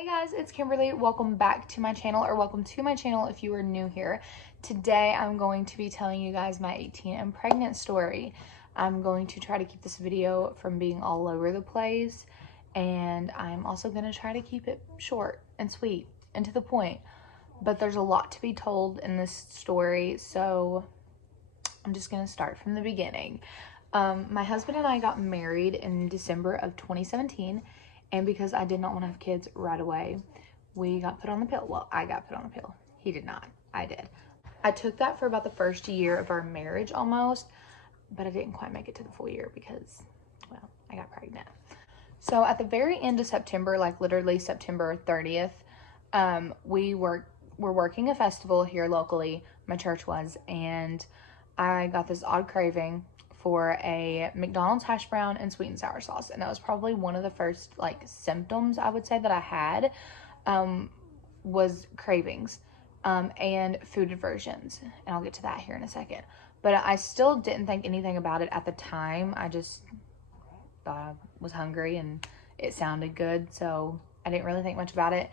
Hey guys, it's Kimberly. Welcome back to my channel, or welcome to my channel if you are new here. Today I'm going to be telling you guys my 18 and pregnant story. I'm going to try to keep this video from being all over the place, and I'm also going to try to keep it short and sweet and to the point. But there's a lot to be told in this story, so I'm just going to start from the beginning. My husband and I got married in December of 2017. And because I did not want to have kids right away, we got put on the pill. Well, I got put on the pill. He did not. I did. I took that for about the first year of our marriage almost, but I didn't quite make it to the full year because, well, I got pregnant. So at the very end of September, like literally September 30th, we were working a festival here locally, my church was, and I got this odd craving for a McDonald's hash brown and sweet and sour sauce. And that was probably one of the first like symptoms I would say that I had, was cravings, and food aversions. And I'll get to that here in a second. But I still didn't think anything about it at the time. I just thought I was hungry and it sounded good. So I didn't really think much about it.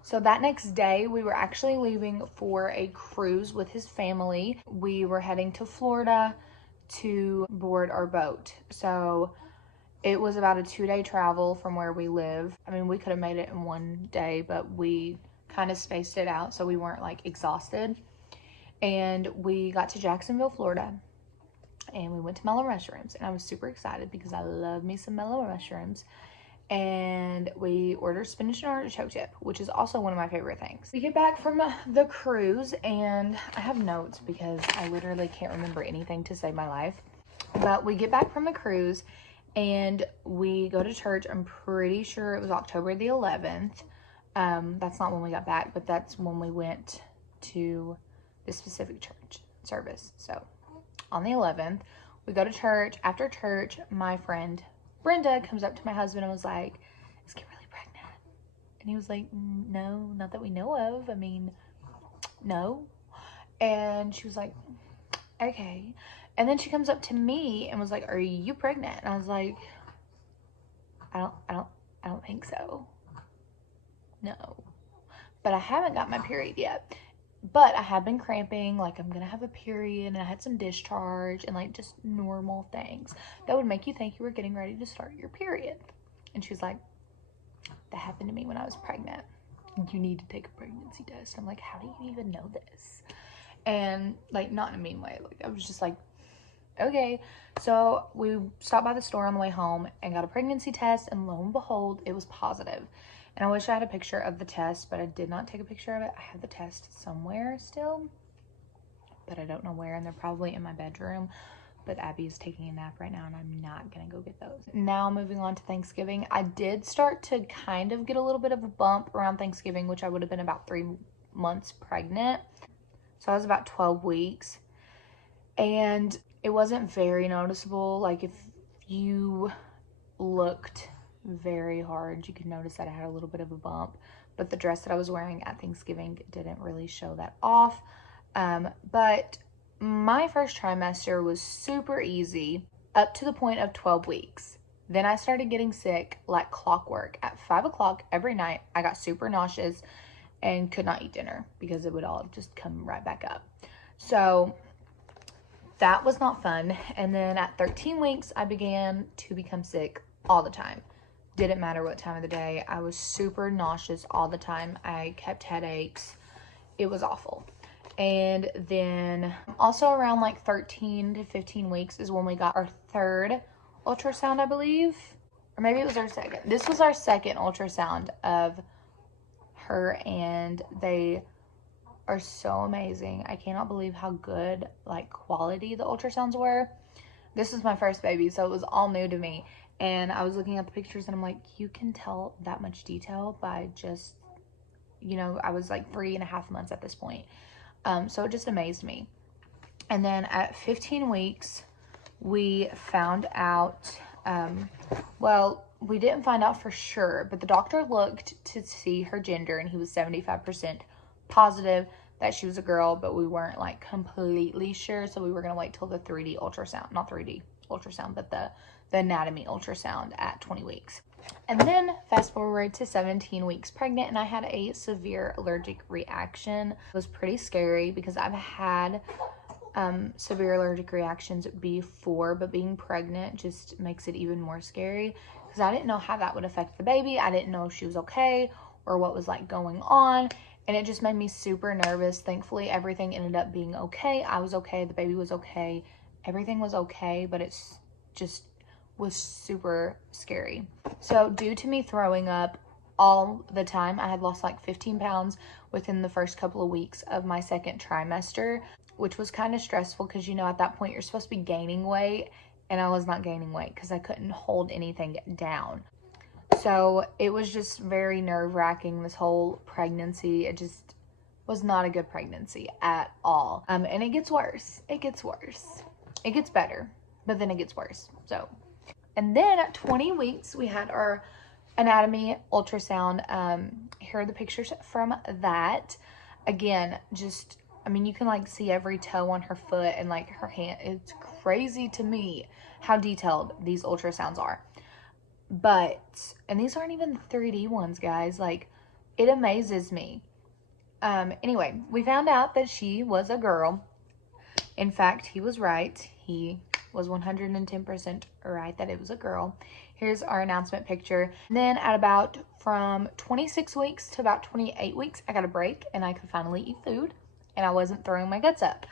So that next day, we were actually leaving for a cruise with his family. We were heading to Florida to board our boat. So it was about a 2-day travel from where we live. I mean, we could have made it in one day, but we kind of spaced it out so we weren't like exhausted. And we got to Jacksonville, Florida, and we went to Mellow Mushrooms, and I was super excited because I love me some Mellow Mushrooms. And we ordered spinach and artichoke dip, which is also one of my favorite things. We get back from the cruise, and I have notes because I literally can't remember anything to save my life. But we get back from the cruise and we go to church. I'm pretty sure it was October the 11th. That's not when we got back, but that's when we went to this specific church service. So on the 11th, we go to church. After church, my friend Brenda comes up to my husband and was like, "Is Kimberly pregnant?" And he was like, "No, not that we know of. I mean, no." And she was like, "Okay." And then she comes up to me and was like, "Are you pregnant?" And I was like, I don't think so. No. But I haven't got my period yet. But I have been cramping, like I'm gonna have a period, and I had some discharge and like just normal things that would make you think you were getting ready to start your period. And she was like, "That happened to me when I was pregnant. You need to take a pregnancy test." I'm like, "How do you even know this?" And like, not in a mean way. Like, I was just like, okay. So we stopped by the store on the way home and got a pregnancy test, and lo and behold, it was positive. And I wish I had a picture of the test, but I did not take a picture of it. I have the test somewhere still, but I don't know where, and they're probably in my bedroom. But Abby is taking a nap right now, and I'm not gonna go get those. Now moving on to Thanksgiving. I did start to kind of get a little bit of a bump around Thanksgiving, which I would have been about 3 months pregnant. So I was about 12 weeks. And it wasn't very noticeable. Like if you looked very hard, you could notice that I had a little bit of a bump, but the dress that I was wearing at Thanksgiving didn't really show that off. But my first trimester was super easy up to the point of 12 weeks. Then I started getting sick like clockwork. At 5 o'clock every night, I got super nauseous and could not eat dinner because it would all just come right back up. So that was not fun. And then at 13 weeks, I began to become sick all the time. Didn't matter what time of the day. I was super nauseous all the time. I kept headaches. It was awful. And then also around like 13 to 15 weeks is when we got our third ultrasound, I believe. Or maybe it was our second. This was our second ultrasound of her, and they are so amazing. I cannot believe how good, like, quality the ultrasounds were. This was my first baby, so it was all new to me. And I was looking at the pictures and I'm like, you can tell that much detail by just, you know, I was like 3.5 months at this point. So it just amazed me. And then at 15 weeks, we found out, well, we didn't find out for sure, but the doctor looked to see her gender, and he was 75% positive that she was a girl, but we weren't like completely sure, so we were gonna wait till the 3D ultrasound, not 3D, ultrasound, but the anatomy ultrasound at 20 weeks. And then fast forward to 17 weeks pregnant, and I had a severe allergic reaction. It was pretty scary because I've had severe allergic reactions before, but being pregnant just makes it even more scary because I didn't know how that would affect the baby. I didn't know if she was okay or what was like going on, and it just made me super nervous. Thankfully, everything ended up being okay. I was okay, the baby was okay, everything was okay, but it's just was super scary. So due to me throwing up all the time, I had lost like 15 pounds within the first couple of weeks of my second trimester, which was kind of stressful because, you know, at that point you're supposed to be gaining weight, and I was not gaining weight because I couldn't hold anything down. So it was just very nerve-wracking, this whole pregnancy. It just was not a good pregnancy at all. And it gets worse. It gets worse. It gets better, but then it gets worse. So, and then at 20 weeks, we had our anatomy ultrasound. Here are the pictures from that. Again, just, I mean, you can like see every toe on her foot and like her hand. It's crazy to me how detailed these ultrasounds are. But, and these aren't even 3D ones, guys. Like, it amazes me. Anyway, we found out that she was a girl. In fact, he was right. He was 110% right that it was a girl. Here's our announcement picture. And then at about from 26 weeks to about 28 weeks, I got a break and I could finally eat food and I wasn't throwing my guts up.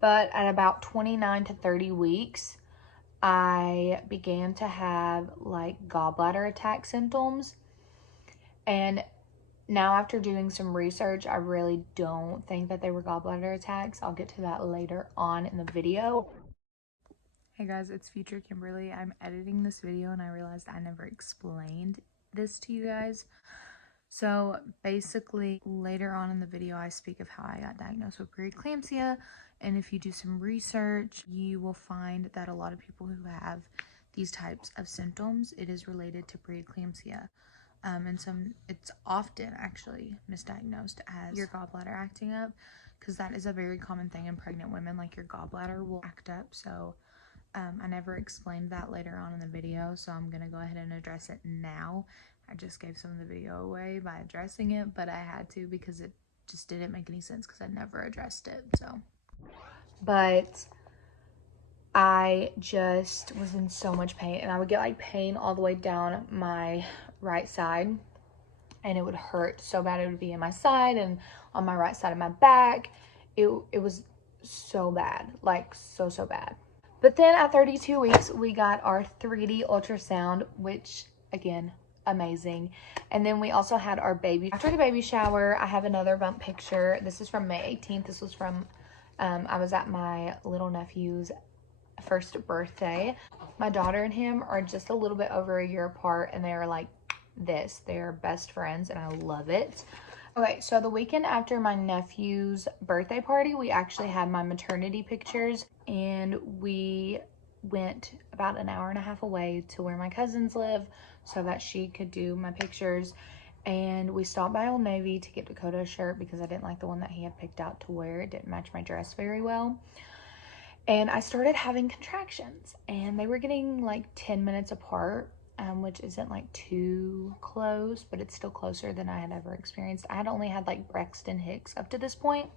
But at about 29 to 30 weeks, I began to have like gallbladder attack symptoms. And now after doing some research, I really don't think that they were gallbladder attacks. I'll get to that later on in the video. Hey guys, it's Future Kimberly. I'm editing this video and I realized I never explained this to you guys. So basically later on in the video, I speak of how I got diagnosed with preeclampsia. And if you do some research, you will find that a lot of people who have these types of symptoms, it is related to preeclampsia. And it's often actually misdiagnosed as your gallbladder acting up, because that is a very common thing in pregnant women. Like, your gallbladder will act up. So I never explained that later on in the video, so I'm gonna go ahead and address it now. I just gave some of the video away by addressing it, but I had to because it just didn't make any sense because I never addressed it. So, but I just was in so much pain, and I would get like pain all the way down my right side, and it would hurt so bad. It would be in my side and on my right side of my back. It was so bad, like so bad. But then at 32 weeks, we got our 3D ultrasound, which, again, amazing. And then we also had our baby. After the baby shower, I have another bump picture. This is from May 18th. This was from, I was at my little nephew's first birthday. My daughter and him are just a little bit over a year apart, and they are like this. They are best friends, and I love it. Okay, so the weekend after my nephew's birthday party, we actually had my maternity pictures, and we went about an hour and a half away to where my cousins live so that she could do my pictures. And we stopped by Old Navy to get Dakota a shirt because I didn't like the one that he had picked out to wear. It didn't match my dress very well. And I started having contractions, and they were getting like 10 minutes apart. Which isn't like too close, but it's still closer than I had ever experienced. I had only had like Braxton Hicks up to this point,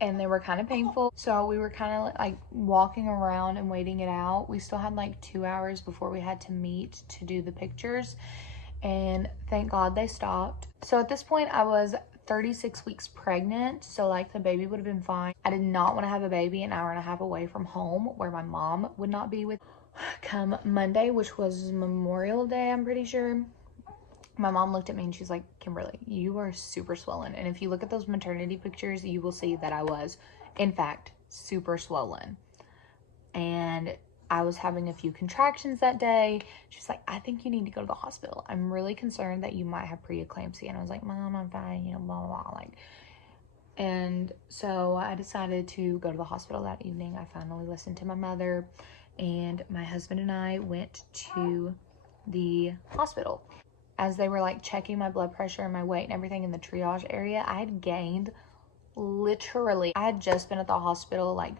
and they were kind of painful. So we were kind of like walking around and waiting it out. We still had like 2 hours before we had to meet to do the pictures, and thank God they stopped. So at this point, I was 36 weeks pregnant, so like the baby would have been fine. I did not want to have a baby an hour and a half away from home where my mom would not be with. Come Monday, which was Memorial Day, I'm pretty sure, my mom looked at me and she's like, Kimberly, you are super swollen. And if you look at those maternity pictures, you will see that I was, in fact, super swollen. And I was having a few contractions that day. She's like, I think you need to go to the hospital. I'm really concerned that you might have preeclampsia. And I was like, Mom, I'm fine, you know, blah, blah, blah. Like, and so I decided to go to the hospital that evening. I finally listened to my mother, and my husband and I went to the hospital. As they were like checking my blood pressure and my weight and everything in the triage area, I had gained literally, I had just been at the hospital like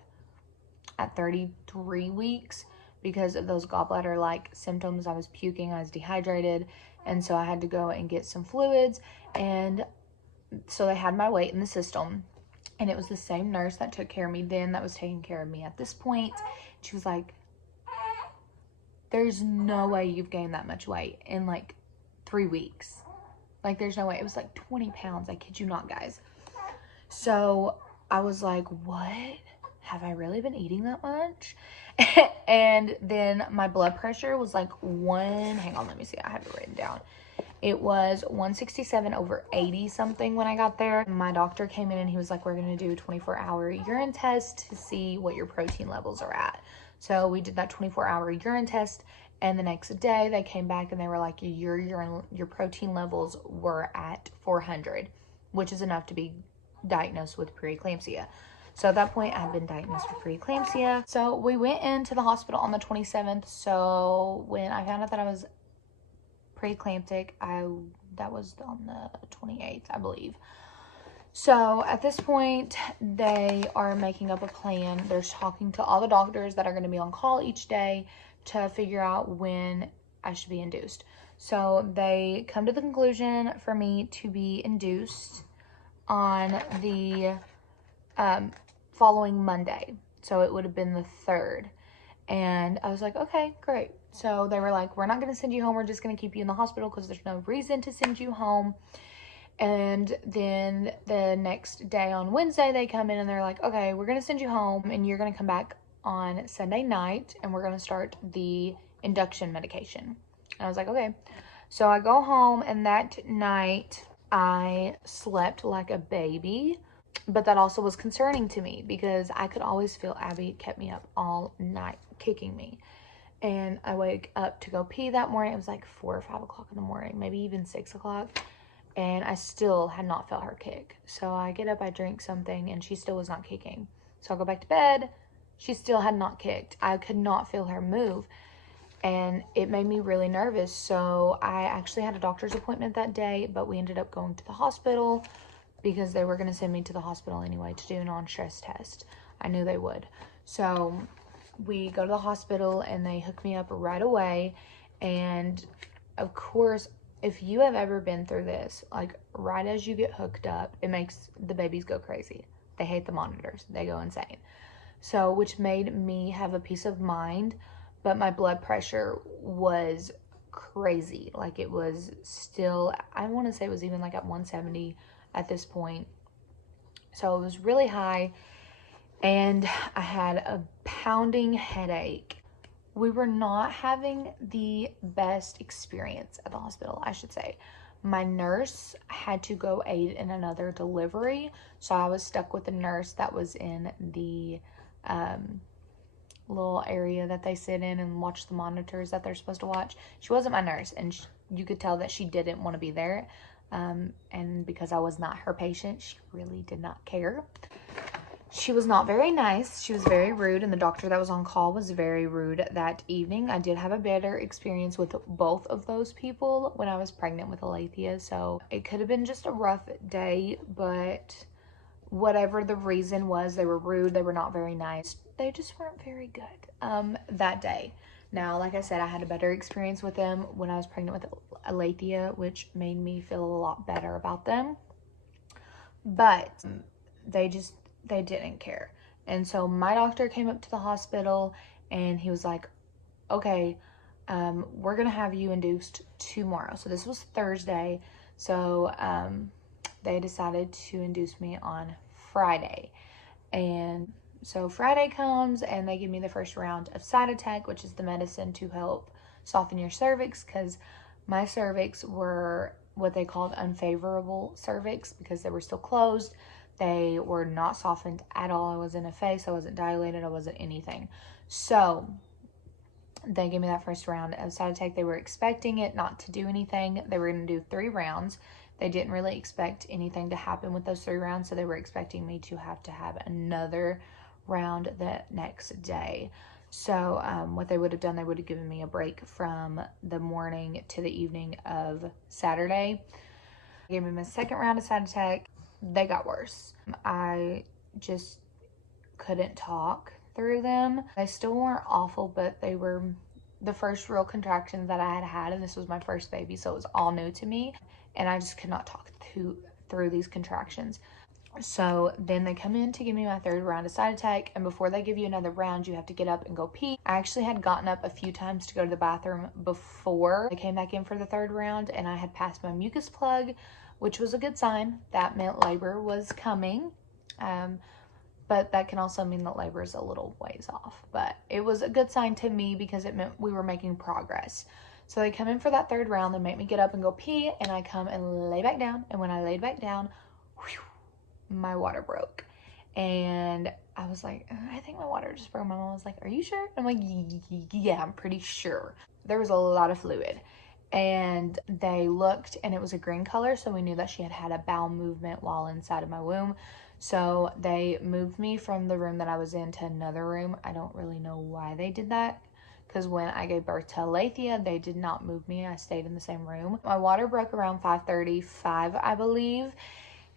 at 33 weeks because of those gallbladder like symptoms. I was puking, I was dehydrated, and so I had to go and get some fluids. And so they had my weight in the system, and it was the same nurse that took care of me then that was taking care of me at this point. She was like, there's no way you've gained that much weight in like 3 weeks. Like, there's no way. It was like 20 pounds. I kid you not, guys. So I was like, what? Have I really been eating that much? And then my blood pressure was like hang on, let me see. I have it written down. It was 167 over 80 something when I got there. My doctor came in and he was like, we're going to do a 24-hour urine test to see what your protein levels are at. So we did that 24-hour urine test, and the next day they came back and they were like, your protein levels were at 400, which is enough to be diagnosed with preeclampsia. So at that point, I had been diagnosed with preeclampsia. So we went into the hospital on the 27th. So when I found out that I was preeclamptic, that was on the 28th, I believe. So at this point, they are making up a plan. They're talking to all the doctors that are going to be on call each day to figure out when I should be induced. So they come to the conclusion for me to be induced on the following Monday. So it would have been the 3rd. And I was like, okay, great. So they were like, we're not going to send you home. We're just going to keep you in the hospital because there's no reason to send you home. And then the next day on Wednesday, they come in and they're like, okay, we're going to send you home and you're going to come back on Sunday night and we're going to start the induction medication. And I was like, okay. So I go home, and that night I slept like a baby. But that also was concerning to me because I could always feel Abby kept me up all night kicking me. And I wake up to go pee that morning. It was like 4 or 5 o'clock in the morning, maybe even 6 o'clock. And I still had not felt her kick. So I get up, I drink something, and she still was not kicking. So I go back to bed. She still had not kicked. I could not feel her move. And it made me really nervous. So I actually had a doctor's appointment that day, but we ended up going to the hospital because they were going to send me to the hospital anyway to do a non-stress test. I knew they would. So we go to the hospital and they hook me up right away. And of course, if you have ever been through this, like right as you get hooked up, it makes the babies go crazy. They hate the monitors. They go insane. So, which made me have a peace of mind, but my blood pressure was crazy. Like, it was still, I want to say it was even like at 170 at this point. So it was really high, and I had a pounding headache. We were not having the best experience at the hospital, I should say. My nurse had to go aid in another delivery, so I was stuck with the nurse that was in the little area that they sit in and watch the monitors that they're supposed to watch. She wasn't my nurse, and you could tell that she didn't want to be there. And because I was not her patient, she really did not care. She was not very nice. She was very rude, and the doctor that was on call was very rude that evening. I did have a better experience with both of those people when I was pregnant with Alethea, so it could have been just a rough day, but whatever the reason was, they were rude, they were not very nice. They just weren't very good that day. Now, like I said, I had a better experience with them when I was pregnant with Alethea, which made me feel a lot better about them. But they didn't care. And so my doctor came up to the hospital and he was like, okay, we're going to have you induced tomorrow. So this was Thursday. So they decided to induce me on Friday. And so Friday comes and they give me the first round of Cytotec, which is the medicine to help soften your cervix, because my cervix were what they called unfavorable cervix because they were still closed. They were not softened at all. I wasn't a face, I wasn't dilated, I wasn't anything. So they gave me that first round of Cytotec. They were expecting it not to do anything. They were going to do 3 rounds. They didn't really expect anything to happen with those 3 rounds, so they were expecting me to have another round the next day. So what they would have done, they would have given me a break from the morning to the evening of Saturday. They gave me my second round of Cytotec. They got worse. I just couldn't talk. through them. They still weren't awful, but they were the first real contractions that I had had, and this was my first baby, so it was all new to me, and I just could not talk through these contractions. So then they come in to give me my third round of Cytotec, and before they give you another round, you have to get up and go pee. I actually had gotten up a few times to go to the bathroom before I came back in for the third round, and I had passed my mucus plug, which was a good sign. That meant labor was coming. But that can also mean that labor is a little ways off. But it was a good sign to me because it meant we were making progress. So they come in for that third round, they make me get up and go pee, and I come and lay back down. And when I laid back down, whew, my water broke. And I was like, I think my water just broke. My mom was like, are you sure? I'm like, yeah, I'm pretty sure. There was a lot of fluid. And they looked, and it was a green color, so we knew that she had had a bowel movement while inside of my womb. So they moved me from the room that I was in to another room. I don't really know why they did that, because when I gave birth to Alethea, they did not move me. I stayed in the same room. My water broke around 5:35, I believe,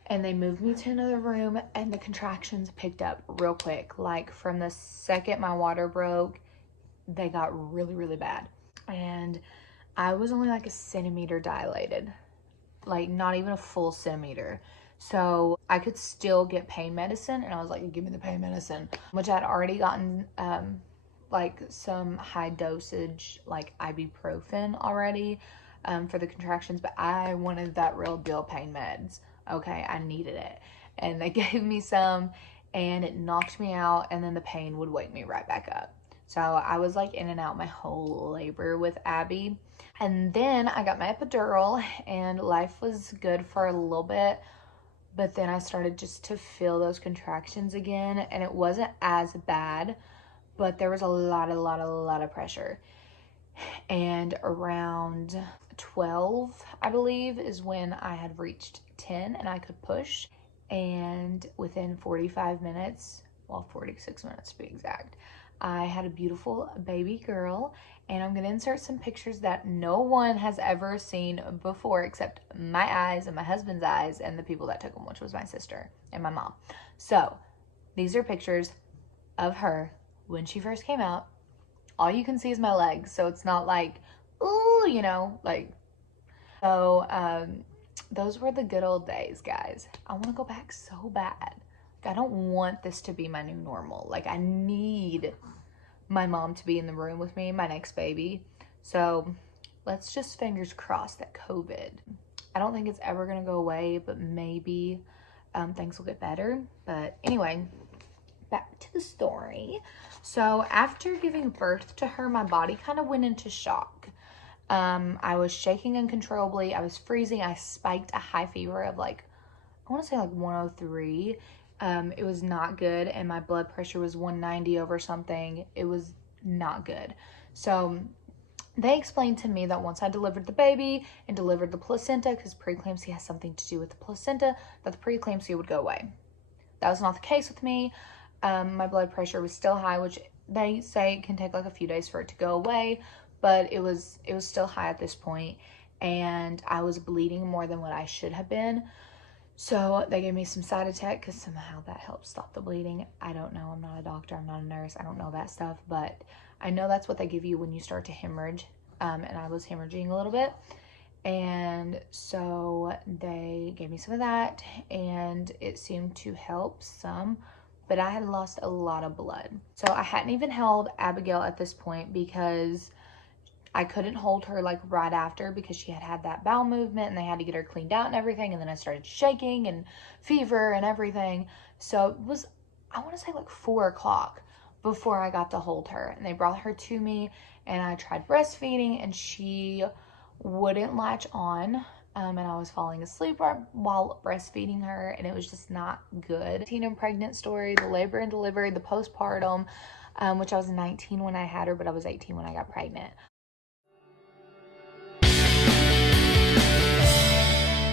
and they moved me to another room, and the contractions picked up real quick. Like, from the second my water broke, they got really, really bad. And I was only like a centimeter dilated, like not even a full centimeter. So I could still get pain medicine, and I was like, give me the pain medicine, which I'd already gotten like some high dosage like ibuprofen already for the contractions, but I wanted that real deal pain meds. Okay, I needed it. And they gave me some, and it knocked me out, and then the pain would wake me right back up. So I was like in and out my whole labor with Abby. And then I got my epidural, and life was good for a little bit. But then I started just to feel those contractions again, and it wasn't as bad, but there was a lot of pressure. And around 12, I believe, is when I had reached 10 and I could push. And within 45 minutes, well, 46 minutes to be exact, I had a beautiful baby girl, and I'm going to insert some pictures that no one has ever seen before except my eyes and my husband's eyes and the people that took them, which was my sister and my mom. So these are pictures of her when she first came out. All you can see is my legs, so it's not like, ooh, you know, like, so those were the good old days, guys. I want to go back so bad. I don't want this to be my new normal. Like, I need my mom to be in the room with me, my next baby. So let's just fingers crossed that COVID, I don't think it's ever gonna go away, but maybe things will get better. But anyway, back to the story. So after giving birth to her, my body kind of went into shock. I was shaking uncontrollably. I was freezing. I spiked a high fever of like, I want to say like 103. It was not good, and my blood pressure was 190 over something. It was not good. So they explained to me that once I delivered the baby and delivered the placenta, because preeclampsia has something to do with the placenta, that the preeclampsia would go away. That was not the case with me. My blood pressure was still high, which they say it can take like a few days for it to go away, but it was still high at this point, and I was bleeding more than what I should have been. So they gave me some Cytotec because somehow that helps stop the bleeding. I don't know. I'm not a doctor. I'm not a nurse. I don't know that stuff, but I know that's what they give you when you start to hemorrhage. And I was hemorrhaging a little bit. And so they gave me some of that, and it seemed to help some, but I had lost a lot of blood. So I hadn't even held Abigail at this point because I couldn't hold her like right after, because she had had that bowel movement and they had to get her cleaned out and everything. And then I started shaking and fever and everything. So it was, I want to say like 4 o'clock before I got to hold her. And they brought her to me, and I tried breastfeeding, and she wouldn't latch on. And I was falling asleep while breastfeeding her, and it was just not good. Teen and pregnant story, the labor and delivery, the postpartum, which I was 19 when I had her, but I was 18 when I got pregnant.